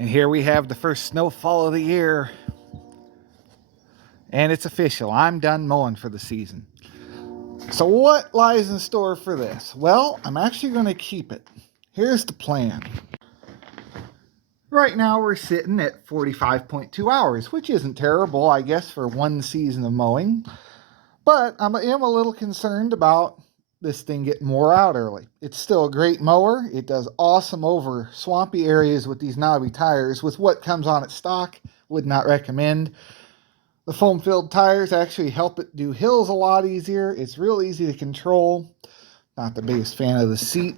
And here we have the first snowfall of the year. And it's official. I'm done mowing for the season. So what lies in store for this? Well, I'm actually going to keep it. Here's the plan. Right now we're sitting at 45.2 hours, which isn't terrible, I guess, for one season of mowing. But I am a little concerned about this thing getting wore out early. It's still a great mower. It does awesome over swampy areas with these knobby tires. With what comes on its stock, would not recommend. The foam-filled tires actually help it do hills a lot easier. It's real easy to control. Not the biggest fan of the seat.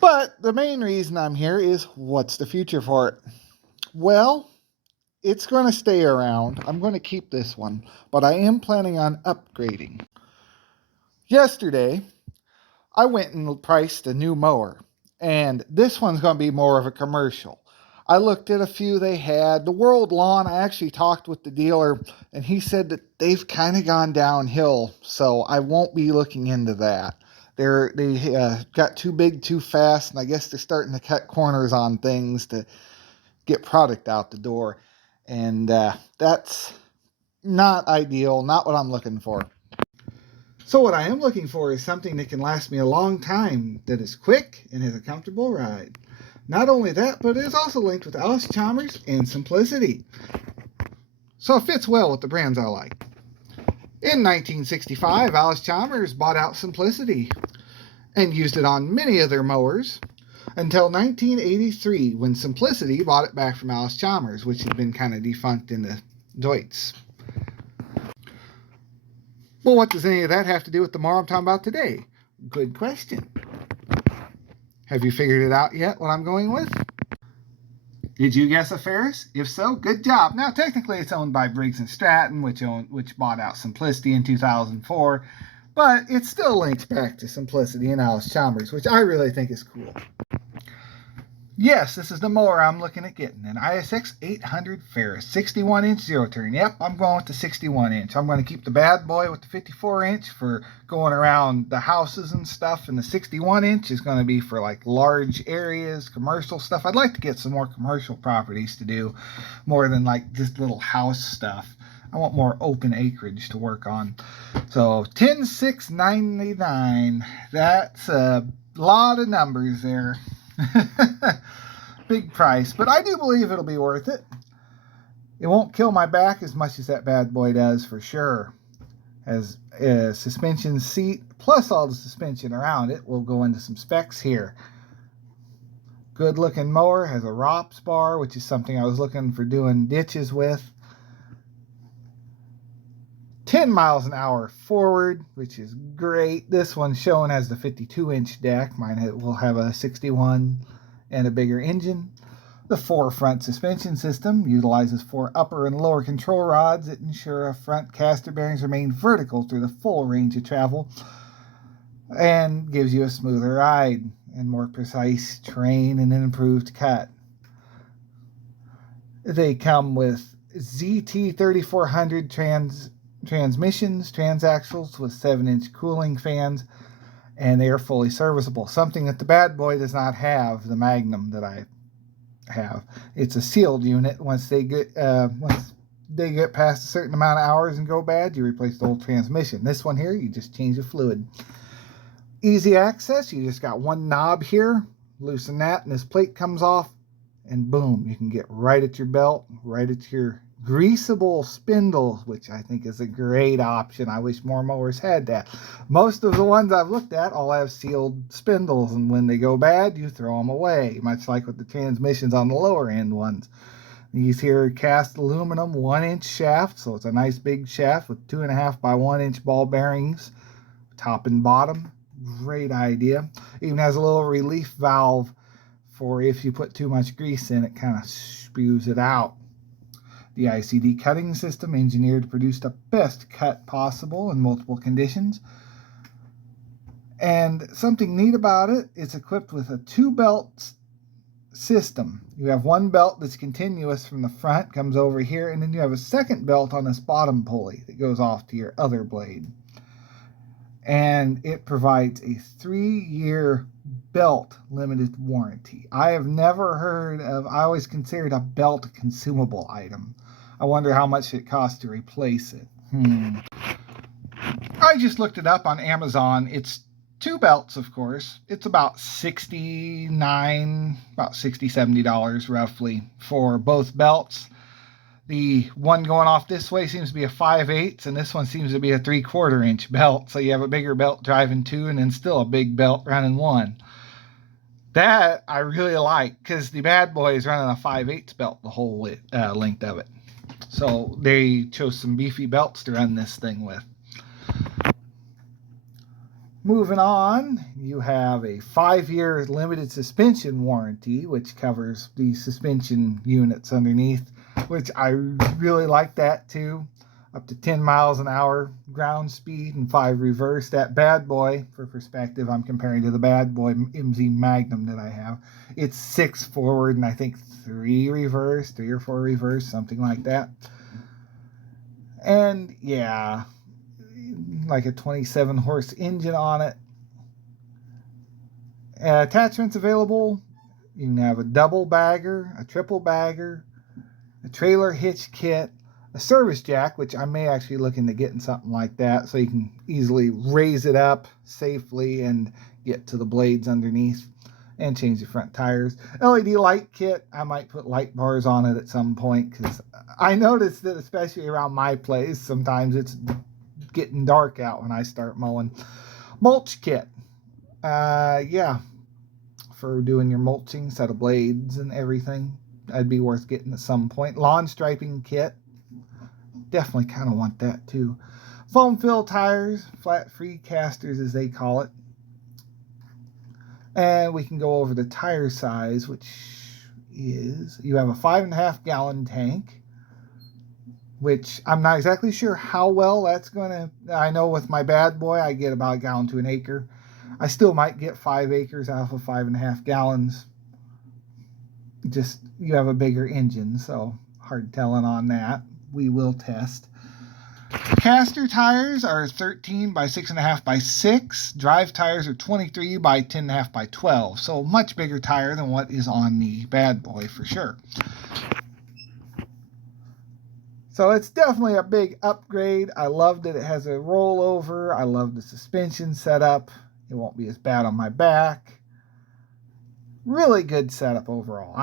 But the main reason I'm here is, what's the future for it? Well, it's going to stay around. I'm going to keep this one, but I am planning on upgrading. Yesterday, I went and priced a new mower, and this one's going to be more of a commercial. I looked at a few they had. The World Lawn, I actually talked with the dealer, and he said that they've kind of gone downhill, so I won't be looking into that. They got too big too fast, and I guess they're starting to cut corners on things to get product out the door. And that's not ideal, not what I'm looking for. So what I am looking for is something that can last me a long time, that is quick and has a comfortable ride. Not only that, but it is also linked with Allis-Chalmers and simplicity. So it fits well with the brands I like. In 1965, Allis-Chalmers bought out Simplicity and used it on many of their mowers until 1983, when Simplicity bought it back from Allis-Chalmers, which had been kind of defunct into Deutz. Well, what does any of that have to do with the mower I'm talking about today? Good question. Have you figured it out yet, what I'm going with? Did you guess a Ferris? If so, good job. Now, technically, it's owned by Briggs & Stratton, which bought out Simplicity in 2004, but it still links back to Simplicity and Allis-Chalmers, which I really think is cool. Yes, this is the mower I'm looking at getting, an ISX 800 Ferris, 61-inch zero-turn. Yep, I'm going with the 61-inch. I'm going to keep the bad boy with the 54-inch for going around the houses and stuff, and the 61-inch is going to be for like large areas, commercial stuff. I'd like to get some more commercial properties to do, more than like just little house stuff. I want more open acreage to work on. So $10,699. That's a lot of numbers there. Big price, but I do believe it'll be worth it. It won't kill my back as much as that bad boy does, for sure. As a suspension seat, plus all the suspension around it. We'll go into some specs here. Good looking mower, has a ROPS bar, which is something I was looking for doing ditches with. 10 miles an hour forward, which is great. This one shown as the 52-inch deck. Mine will have a 61 and a bigger engine. The forefront suspension system utilizes 4 upper and lower control rods that ensure front caster bearings remain vertical through the full range of travel, and gives you a smoother ride and more precise terrain and an improved cut. They come with ZT 3400 transmissions, transaxles with 7-inch cooling fans, and they are fully serviceable. Something that the bad boy does not have, the Magnum that I have. It's a sealed unit. Once they get past a certain amount of hours and go bad, you replace the whole transmission. This one here, you just change the fluid. Easy access. You just got one knob here. Loosen that, and this plate comes off, and boom, you can get right at your belt, right at your greasable spindles, which I think is a great option. I wish more mowers had that. Most of the ones I've looked at all have sealed spindles, and when they go bad, you throw them away, much like with the transmissions on the lower end ones. These here are cast aluminum 1-inch shaft, so it's a nice big shaft with 2.5 by 1-inch ball bearings, top and bottom. Great idea. Even has a little relief valve for if you put too much grease in, it kind of spews it out. The ICD cutting system, engineered to produce the best cut possible in multiple conditions. And something neat about it, it's equipped with a 2-belt system. You have one belt that's continuous from the front, comes over here, and then you have a second belt on this bottom pulley that goes off to your other blade. And it provides a 3-year belt limited warranty. I have never heard of, I always considered a belt a consumable item. I wonder how much it costs to replace it. I just looked it up on Amazon. It's two belts, of course. It's about $69, about $60, $70 roughly for both belts. The one going off this way seems to be a 5/8, and this one seems to be a 3/4 inch belt. So you have a bigger belt driving two, and then still a big belt running one. That I really like, because the bad boy is running a 5/8 belt the whole length of it. So they chose some beefy belts to run this thing with. Moving on, you have a 5-year limited suspension warranty, which covers the suspension units underneath, which I really like that too. Up to 10 miles an hour ground speed and 5 reverse. That bad boy, for perspective, I'm comparing to the bad boy MZ Magnum that I have. It's 6 forward and I think 3 reverse, 3 or 4 reverse, something like that. And yeah, like a 27 horse engine on it. Attachments available. You can have a double bagger, a triple bagger, a trailer hitch kit, a service jack, which I may actually look into getting something like that so you can easily raise it up safely and get to the blades underneath, and change the front tires. LED light kit. I might put light bars on it at some point, because I noticed that especially around my place, sometimes it's getting dark out when I start mowing. Mulch kit. Yeah, for doing your mulching, set of blades and everything. That'd be worth getting at some point. Lawn striping kit. Definitely kind of want that too. Foam fill tires, flat free casters as they call it. And we can go over the tire size, which is, you have a 5.5 gallon tank, which I'm not exactly sure how well that's going to, I know with my bad boy, I get about a gallon to an acre. I still might get 5 acres out of 5.5 gallons. Just, you have a bigger engine, so hard telling on that. We will test. Caster tires are 13 by 6.5 by 6. Drive tires are 23 by 10.5 by 12. So much bigger tire than what is on the bad boy for sure. So it's definitely a big upgrade. I love that it has a rollover. I love the suspension setup. It won't be as bad on my back. Really good setup overall.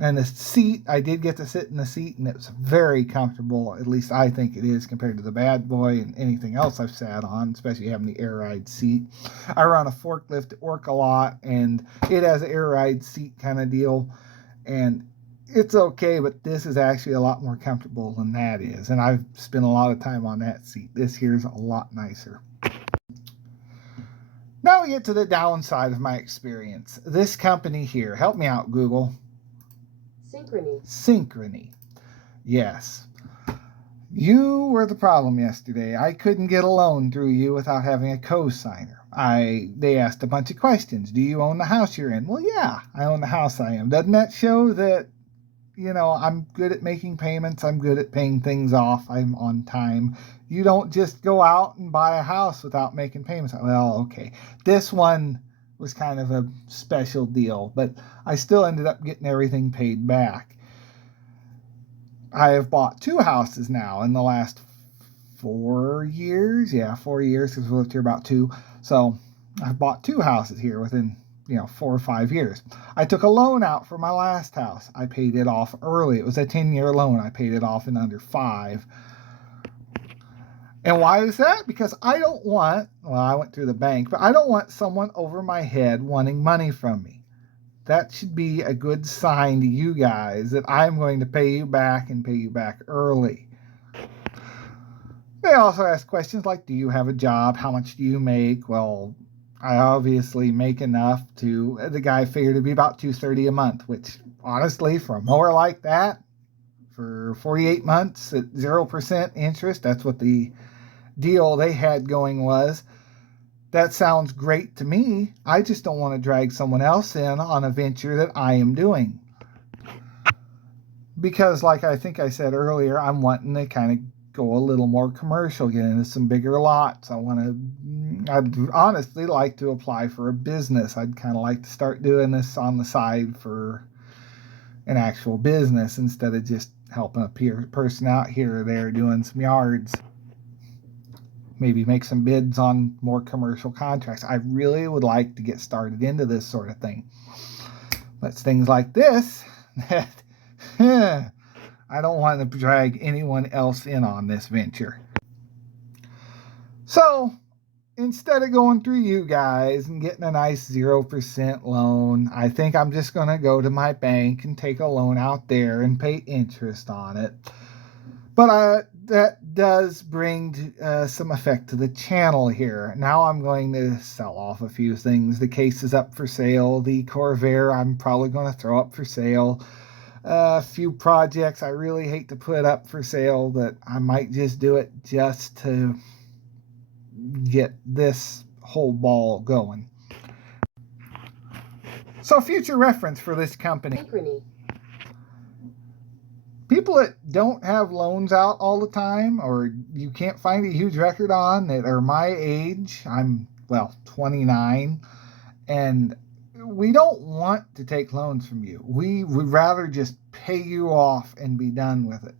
And the seat, I did get to sit in the seat, and it was very comfortable. At least I think it is compared to the bad boy and anything else I've sat on, especially having the air ride seat. I run a forklift at work a lot, and it has an air ride seat kind of deal, and it's okay, but this is actually a lot more comfortable than that is, and I've spent a lot of time on that seat. This here's a lot nicer. Now we get to the downside of my experience. This company here, help me out, Google. Synchrony. Yes. You were the problem yesterday. I couldn't get a loan through you without having a co-signer. They asked a bunch of questions. Do you own the house you're in? Well, yeah, I own the house I am. Doesn't that show that, I'm good at making payments. I'm good at paying things off. I'm on time. You don't just go out and buy a house without making payments. Well, okay. This one was kind of a special deal, but I still ended up getting everything paid back. I have bought 2 houses now in the last 4 years. Yeah, 4 years, because we lived here about 2. So I've bought 2 houses here within 4 or 5 years. I took a loan out for my last house. I paid it off early. It was a 10-year loan. I paid it off in under 5. And why is that? Because I don't want, I went through the bank, but I don't want someone over my head wanting money from me. That should be a good sign to you guys that I'm going to pay you back and pay you back early. They also ask questions like, do you have a job? How much do you make? Well, I obviously make enough to, the guy figured it'd be about $230 a month, which honestly, for a mower like that, for 48 months at 0% interest, that's what the deal they had going was. That sounds great to me. I just don't want to drag someone else in on a venture that I am doing. Because like I think I said earlier, I'm wanting to kind of go a little more commercial, get into some bigger lots. I want to I'd honestly like to apply for a business. I'd kind of like to start doing this on the side for an actual business instead of just helping a person out here or there doing some yards. Maybe make some bids on more commercial contracts. I really would like to get started into this sort of thing. But it's things like this that I don't want to drag anyone else in on this venture. So instead of going through you guys and getting a nice 0% loan, I think I'm just going to go to my bank and take a loan out there and pay interest on it. But that does bring some effect to the channel here. Now I'm going to sell off a few things. The case is up for sale. The Corvair I'm probably going to throw up for sale. A few projects I really hate to put up for sale, but I might just do it just to get this whole ball going. So future reference for this company. People that don't have loans out all the time, or you can't find a huge record on, that are my age. I'm, 29, and we don't want to take loans from you. We would rather just pay you off and be done with it.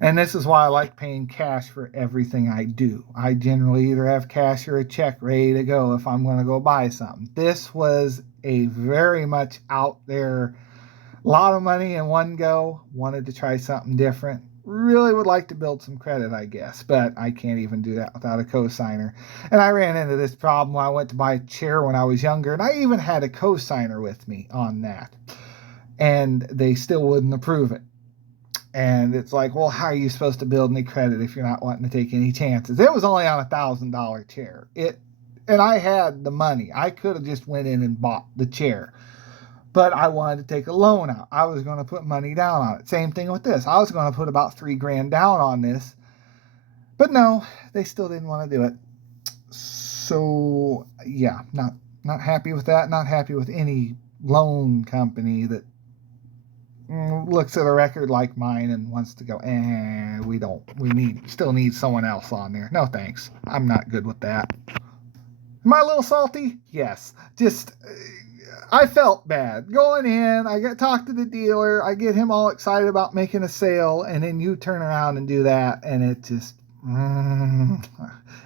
And this is why I like paying cash for everything I do. I generally either have cash or a check ready to go if I'm going to go buy something. This was a very much out there, a lot of money in one go. Wanted to try something different. Really would like to build some credit, I guess, but I can't even do that without a cosigner. And I ran into this problem when I went to buy a chair when I was younger, and I even had a cosigner with me on that. And they still wouldn't approve it. And it's like, well, how are you supposed to build any credit if you're not wanting to take any chances? It was only on $1,000 chair. And I had the money. I could have just went in and bought the chair. But I wanted to take a loan out. I was going to put money down on it. Same thing with this. I was going to put about $3,000 down on this. But no, they still didn't want to do it. So, yeah, not happy with that. Not happy with any loan company that looks at a record like mine and wants to go, we still need someone else on there. No thanks. I'm not good with that. Am I a little salty? Yes. Just, I felt bad. Going in, I talk to the dealer, I get him all excited about making a sale, and then you turn around and do that, and it just,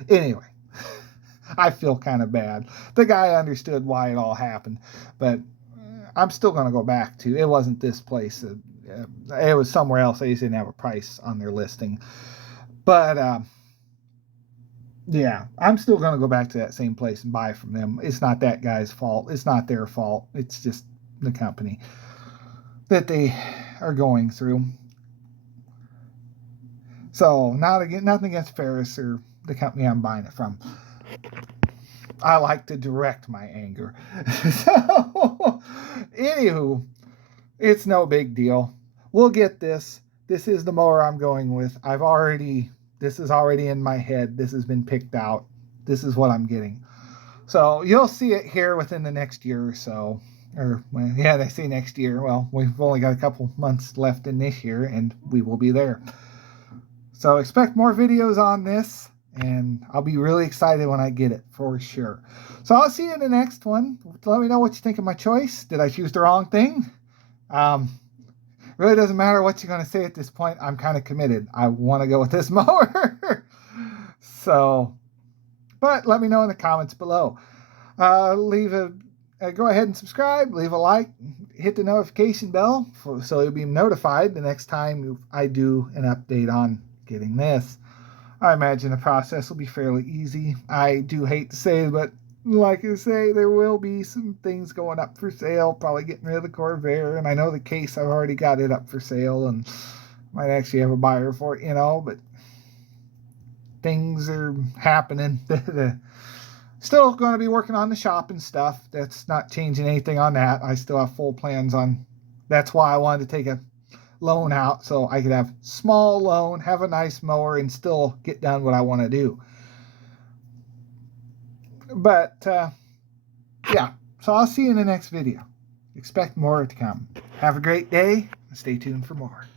anyway. I feel kind of bad. The guy understood why it all happened, but I'm still going to go back to, it wasn't this place. It was somewhere else. They just didn't have a price on their listing. But, yeah, I'm still going to go back to that same place and buy from them. It's not that guy's fault. It's not their fault. It's just the company that they are going through. So, nothing against Ferris or the company I'm buying it from. I like to direct my anger. So, anywho, it's no big deal. We'll get this. This is the mower I'm going with. This is already in my head. This has been picked out. This is what I'm getting. So you'll see it here within the next year or so. They say next year. Well, we've only got a couple months left in this year, and we will be there. So expect more videos on this, and I'll be really excited when I get it, for sure. So I'll see you in the next one. Let me know what you think of my choice. Did I choose the wrong thing? Really doesn't matter what you're going to say at this point. I'm kind of committed. I want to go with this mower. So, but let me know in the comments below. Go ahead and subscribe, leave a like, hit the notification bell so you'll be notified the next time I do an update on getting this. I imagine the process will be fairly easy. I do hate to say it, but like I say, there will be some things going up for sale, probably getting rid of the Corvair, and I know the case, I've already got it up for sale, and might actually have a buyer for it, but things are happening. Still going to be working on the shop and stuff. That's not changing anything on that. I still have full plans on, that's why I wanted to take a loan out, so I could have small loan, have a nice mower, and still get done what I want to do. But, yeah, so I'll see you in the next video. Expect more to come. Have a great day, and stay tuned for more.